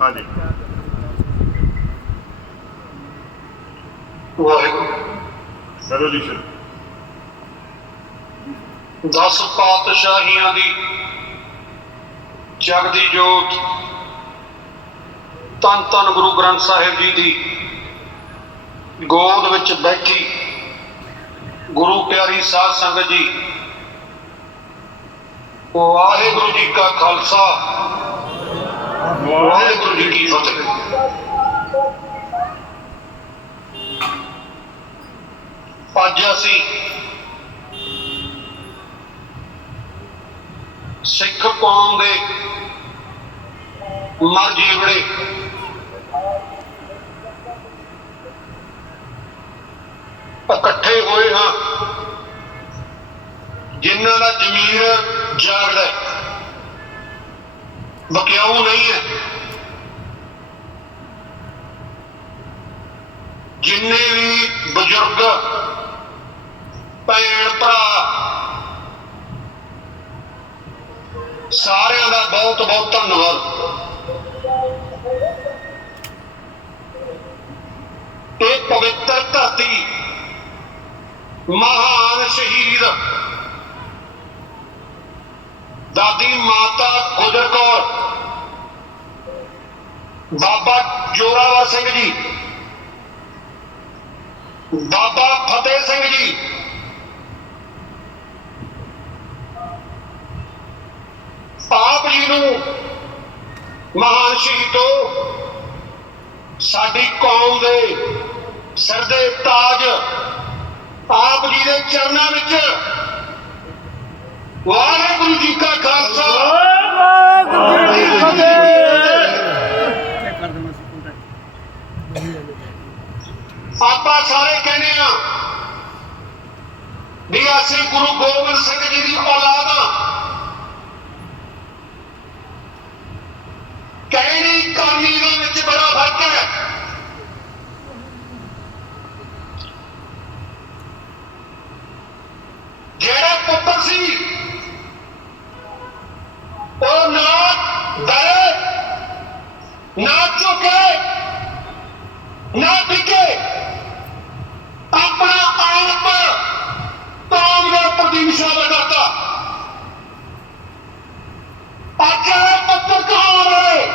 ਹਾਂਜੀ। ਵਾਹਿਗੁਰੂ। ਕਰੋ ਜੀ ਸ਼ੁਰੂ ਦਸ ਪਾਤਸ਼ਾਹੀਆਂ ਦੀ ਜਗਦੀ ਜੋਤ ਤਨ ਤਨ ਗੁਰੂ ਗ੍ਰੰਥ ਸਾਹਿਬ ਜੀ ਦੀ ਗੋਦ ਵਿੱਚ ਬੈਠੀ ਗੁਰੂ ਪਿਆਰੀ ਸਾਧ ਸੰਗਤ ਜੀ ਵਾਹਿਗੁਰੂ ਜੀ ਕਾ ਖਾਲਸਾ ਵਾਹਿਗੁਰੂ ਜੀ ਕੀ ਫਤਿਹ। ਅੱਜ ਅਸੀਂ ਸਿੱਖ ਕੌਮ ਦੇ ਮਰ ਜੀਵੜੇ ਇਕੱਠੇ ਹੋਏ ਹਾਂ, ਜਿਨ੍ਹਾਂ ਦਾ ਜ਼ਮੀਰ ਜਾਗਦਾ ਹੈ। ਬਕਿਆਊ ਨਹੀਂ ਹੈ। ਜਿੰਨੇ ਵੀ ਬਜ਼ੁਰਗ ਭੈਣ ਭਰਾ, ਸਾਰਿਆਂ ਦਾ ਬਹੁਤ ਬਹੁਤ ਧੰਨਵਾਦ। ਇਹ ਪਵਿੱਤਰ ਧਰਤੀ ਮਹਾਨ ਸ਼ਹੀਦ ਦਾਦੀ ਮਾਤਾ ਗੁਜਰ ਕੌਰ। ਬਾਬਾ ਜੋਰਾਵਰ ਸਿੰਘ ਜੀ। ਬਾਬਾ ਫਤਿਹ ਸਿੰਘ ਜੀ। ਆਪ ਜੀ ਨੂੰ ਮਹਾਨ ਸ਼ਹੀਦੋ ਸਾਡੀ ਕੌਮ ਦੇ ਸਿਰ ਦੇ ਤਾਜ ਆਪ ਜੀ ਦੇ ਚਰਨਾਂ ਵਿੱਚ ਵਾਹਿਗੁਰੂ ਜੀ ਕਾ ਖਾਲਸਾ। ਵਾਹਿਗੁਰੂ ਜੀ ਕੀ ਫਤਿਹ। ਆਪਾਂ ਸਾਰੇ ਕਹਿੰਦੇ ਆ ਵੀ ਅਸੀਂ ਗੁਰੂ ਗੋਬਿੰਦ ਸਿੰਘ ਜੀ ਦੀ ਔਲਾਦ ਆ ਕਹਿਣੀ ਕਰਨੀ ਦੇ ਵਿੱਚ ਬੜਾ ਫ਼ਰਕ ਹੈ। ਜਿਹੜਾ ਪੁੱਤਰ ਸੀ ਉਹ ਨਾ ਡਰੇ ਨਾ ਝੁਕੇ ਨਾ ਟਿਕੇ ਆਪਣਾ ਆਪ ਕੌਮ ਦੇ ਪ੍ਰਤੀ ਨਿਸ਼ਾਨਾ ਕਰਤਾ ਅੱਜ ਇਹ ਪੱਤਰ ਕਹਾਉਣ ਵਾਲੇ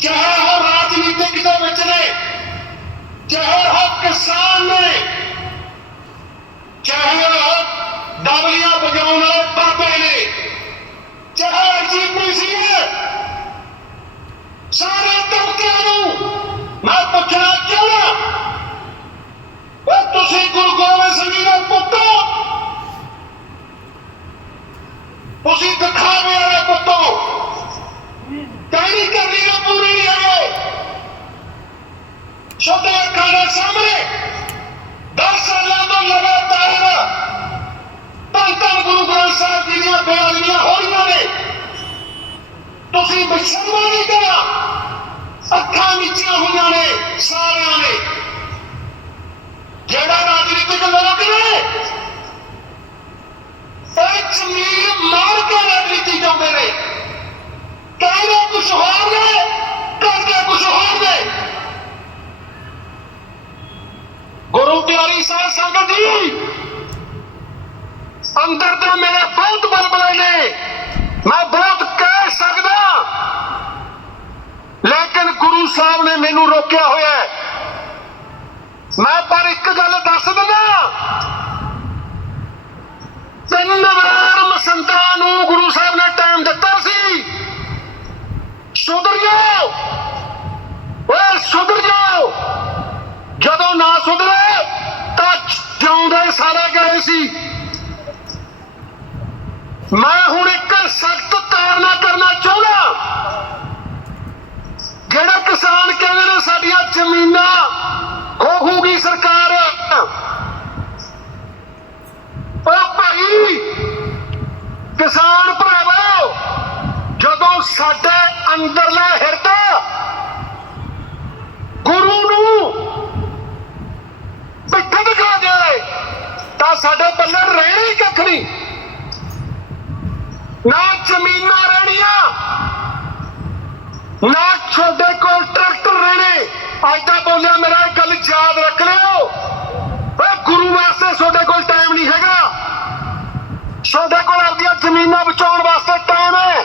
ਚਾਹੇ ਉਹ ਰਾਜਨੀਤਿਕ ਦੇ ਵਿੱਚ ਨੇ ਚਾਹੇ ਉਹ ਕਿਸਾਨ ਨੇ ਚਾਹੇ ਉਹ ਦਬਲੀਆਂ ਵਜਾਉਣ ਵਾਲੇ ਬਾਬੇ ਨੇ ਚਾਹੇ ਜੀਪੀਸੀ ਹੈ ਸਾਰੇ ਤਬਕਿਆਂ ਨੂੰ ਮੈਂ ਪੁੱਛਣਾ ਚਾਹੁੰਦਾ ਉਹ ਤੁਸੀਂ ਗੁਰੂ ਗੋਬਿੰਦ ਸਿੰਘ ਜੀ ਦੇ ਪੁੱਤੋ ਤੁਸੀਂ ਦਿਖਾਵੇ ਵਾਲੇ ਪੁੱਤੋ ਕਹਿਣੀ ਕਰਨੀ ਨੂੰ ਪੂਰੀ ਨਹੀਂ ਆਏ ਛੋਟੇ ਅੱਖਾਂ ਦੇ ਸਾਹਮਣੇ 10 ਸਾਲਾਂ ਤੋਂ ਲਗਾਤਾਰ ਧੰਨ ਧੰਨ ਗੁਰੂ ਗ੍ਰੰਥ ਸਾਹਿਬ ਜੀ ਦੀਆਂ ਬੇਅਦਬੀਆਂ ਹੋ ਰਹੀਆਂ ਨੇ ਤੁਸੀਂ ਨਹੀਂ ਕਰਿਆ ਅੱਖਾਂ ਮੀਚੀਆਂ ਹੋਈਆਂ ਨੇ, ਸਾਰਿਆਂ ਨੇ। ਜਿਹੜਾ ਰਾਜਨੀਤਿਕ ਲੋਕ ਨੇ ਇਹ ਜ਼ਮੀਨ ਮਾਰ ਕੇ ਰਾਜਨੀਤੀ ਚਾਹੁੰਦੇ ਨੇ ਕਹਿੰਦੇ ਕੁਛ ਹੋਰ ਨੇ ਕਰਦੇ ਕੁਛ ਹੋਰ ਨੇ ਗੁਰੂ ਪਿਆਰੀ ਸਾਧ ਸੰਗਤ ਜੀ ਅੰਦਰ ਤੋਂ ਮੇਰੇ ਬਹੁਤ ਬਲਬਲੇ ਨੇ ਮੈਂ ਬਹੁਤ ਕਹਿ ਸਕਦਾ ਲੇਕਿਨ ਗੁਰੂ ਸਾਹਿਬ ਨੇ ਮੈਨੂੰ ਰੋਕਿਆ ਹੋਇਆ ਹੈ। ਮੈਂ ਪਰ ਇੱਕ ਗੱਲ ਦੱਸ ਦਿੰਦਾ ਤਿੰਨ ਵਾਰ ਮਸੰਤਾਂ ਨੂੰ ਗੁਰੂ ਸਾਹਿਬ ਨੇ ਟਾਈਮ ਦਿੱਤਾ ਸੀ। ਸੁਧਰ ਜਾਓ। ਓਏ, ਸੁਧਰ ਜਾਓ। ਜਦੋਂ ਨਾ ਸੁਧਰੇ, ਤਾਂ ਜਿਉਂਦੇ ਸਾਰੇ ਗਏ ਸੀ। ਮੈਂ ਹੁਣ ਇੱਕ ਸਖਤ ਤਾਰਨਾ ਕਰਨਾ ਚਾਹੁੰਦਾ ਜਿਹੜਾ ਕਿਸਾਨ ਕਹਿੰਦੇ ਨੇ ਸਾਡੀਆਂ ਜ਼ਮੀਨਾਂ ਖੋਹੂਗੀ ਸਰਕਾਰ। ਉਹ ਭਾਈ, ਕਿਸਾਨ ਭਰਾਵੋ, ਜਦੋਂ ਸਾਡੇ ਅੰਦਰਲਾ ਹਿਰਦਾ, ਗੁਰੂ ਨੂੰ ਪਿੱਠ ਦਿਖਾ ਦੇ ਤਾਂ ਸਾਡੇ ਪੱਲੇ ਰਹਿਣੀ ਹੀ ਕੱਖ ਨਹੀਂ। ਨਾ ਜ਼ਮੀਨਾਂ ਰਹਿਣੀਆਂ, ਨਾ ਤੁਹਾਡੇ ਕੋਲ ਟਰੈਕਟਰ ਰਹਿਣੇ। ਅੱਜ ਦਾ ਬੋਲਿਆ, ਮੇਰਾ ਇਹ ਗੱਲ ਯਾਦ ਰੱਖ ਲਿਓ। ਓਏ, ਗੁਰੂ ਵਾਸਤੇ ਤੁਹਾਡੇ ਕੋਲ ਟਾਈਮ ਨਹੀਂ ਹੈਗਾ। ਤੁਹਾਡੇ ਕੋਲ ਆਪਣੀਆਂ ਜ਼ਮੀਨਾਂ ਬਚਾਉਣ ਵਾਸਤੇ ਟਾਈਮ ਹੈ।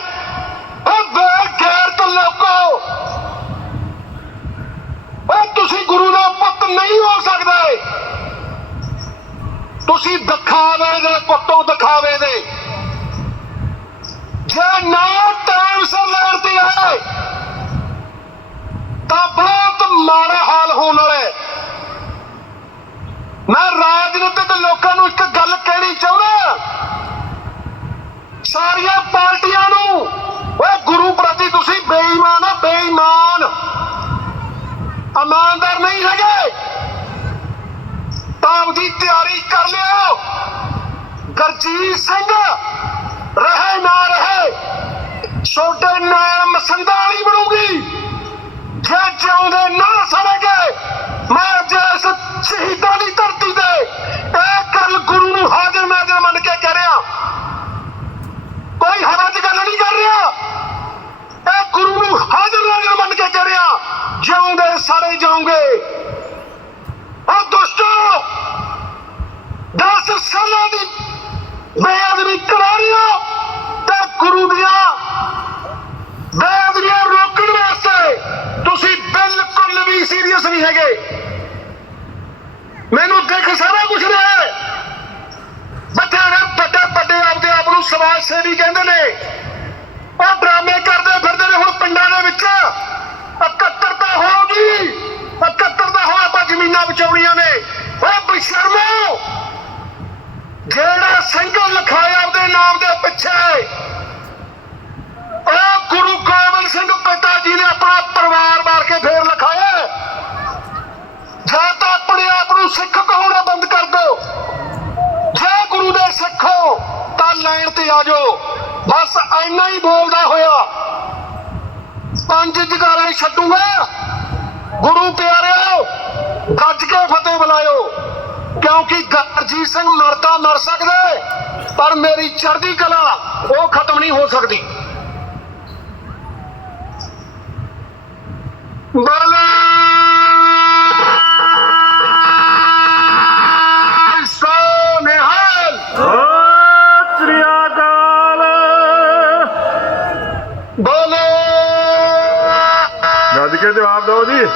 ਓ ਬੇਗੈਰਤ ਲੋਕੋ। ਓਏ, ਤੁਸੀਂ ਗੁਰੂ ਦਾ ਪੁੱਤ ਨਹੀਂ ਹੋ ਸਕਦਾ। ਤੁਸੀਂ ਦਿਖਾਵੇ ਦੇ, ਪੁੱਤੋਂ ਦਿਖਾਵੇ ਦੇ। ਜੇ ਨਾ ਟਾਈਮ ਸਿਰ ਲੈਣ ਤੇ ਤਾਂ ਬਹੁਤ ਮਾੜਾ ਹਾਲ ਹੋਣ ਵਾਲਾ ਹੈ। ਮੈਂ ਰਾਜਨੀਤਿਕ ਲੋਕਾਂ ਨੂੰ ਇੱਕ ਗੱਲ ਕਹਿਣੀ ਚਾਹੁੰਦਾ ਸਾਰੀਆਂ ਪਾਰਟੀਆਂ ਨੂੰ, ਓਏ ਗੁਰੂ ਪ੍ਰਤੀ ਤੁਸੀਂ ਬੇਈਮਾਨ ਆ ਬੇਈਮਾਨ। ਇਮਾਨਦਾਰ ਨਹੀਂ ਹੈਗੇ। ਤਾਂ ਆਪਦੀ ਤਿਆਰੀ ਕਰ ਲਿਓ। ਗਰਜੀਤ ਸਿੰਘ, ਰਹੇ ਨਾ ਰਹੇ, ਛੋਟੇ ਨਾਮ ਮਸੰਦਾ ਬਣੂਗੀ। ਜੇ ਜਿਉਂਦੇ ਨਾ ਸੜਗੇ ਮੈਂ ਜਿਸ ਸ਼ਹੀਦਾਂ ਦੀ ਧਰਤੀ ਤੇ ਇਹ ਗੱਲ ਗੁਰੂ ਨੂੰ ਹਾਜ਼ਰ ਨਾਜ਼ਰ ਮੰਨ ਕੇ ਕਹਿ ਰਿਹਾ। ਕੋਈ ਹਵਾ 'ਚ ਗੱਲ ਨਹੀਂ ਕਰ ਰਿਹਾ। ਇਹ ਗੁਰੂ ਨੂੰ ਹਾਜ਼ਰ ਨਾਜ਼ਰ ਮੰਨ ਕੇ ਕਹਿ ਰਿਹਾ। ਜਿਉਂਦੇ ਸੜੇ ਜਾਓਗੇ ਉਹ ਦੁਸ਼ਟੋ 10 ਸਾਲਾਂ ਦੀ ਬੇਅਦਬੀ ਕਰਾ ਰਹੇ ਹੋ ਤੇ ਗੁਰੂ ਦੀਆਂ ਬੇਅਦਬੀਆਂ ਰੋਕਣ ਵਾਸਤੇ ਤੁਸੀਂ ਬਿਲਕੁਲ ਵੀ ਸੀਰੀਅਸ ਨਹੀਂ ਹੈਗੇ ਮੈਨੂੰ ਦੇਖ ਸਾਰਾ ਕੁਝ ਰਿਹਾ ਹੈ ਬਥੇਰੇ ਵੱਡੇ ਵੱਡੇ ਆਪਦੇ ਆਪ ਨੂੰ ਸਮਾਜ ਸੇਵੀ ਕਹਿੰਦੇ ਨੇ। ਉਹ ਡਰਾਮੇ ਕਰਦੇ ਫਿਰਦੇ ਨੇ ਹੁਣ ਪਿੰਡਾਂ ਦੇ ਵਿੱਚ। ਇਕੱਤਰਤਾ ਹੋਊਗੀ। ਇਕੱਤਰਤਾ ਹੋ ਆਪਾਂ ਜ਼ਮੀਨਾਂ ਬਚਾਉਣੀਆਂ ਨੇ। ਓਏ ਬਸ਼ਰਮੋ! ਜਿਹੜਾ ਸਿੰਘ ਲਿਖਾਇਆ ਉਹਦੇ ਨਾਮ ਦੇ ਪਿੱਛੇ ਉਹ ਗੁਰੂ ਗੋਬਿੰਦ ਸਿੰਘ ਪਿਤਾ ਜੀ ਨੇ ਆਪਣਾ ਪਰਿਵਾਰ ਮਾਰ ਕੇ ਫੇਰ ਲਿਖਾਇਆ ਜਾਂ ਤਾਂ ਆਪਣੇ ਆਪ ਨੂੰ ਸਿੱਖ ਕਹਾਉਣਾ ਬੰਦ ਕਰ ਦਿਓ ਜੇ ਗੁਰੂ ਦੇ ਸਿੱਖੋ ਤਾਂ ਲਾਈਨ ਤੇ ਆ ਜਾਓ ਬਸ ਇੰਨਾ ਹੀ ਬੋਲਦਾ ਹੋਇਆ। ਪੰਜ ਜਗਾਰੇ ਛੱਡੂਗਾ। ਗੁਰੂ ਪਿਆਰਿਓ ਗੱਜ ਕੇ ਫਤਿਹ ਬੁਲਾਇਓ। ਕਿਉਂਕਿ ਗਰਜੀਤ ਸਿੰਘ ਮਰਦਾ ਮਰ ਸਕਦਾ ਪਰ ਮੇਰੀ ਚੜ੍ਹਦੀ ਕਲਾ ਉਹ ਖਤਮ ਨਹੀਂ ਹੋ ਸਕਦੀ। ਬਲੇ નીકળજો આપ દાદાજી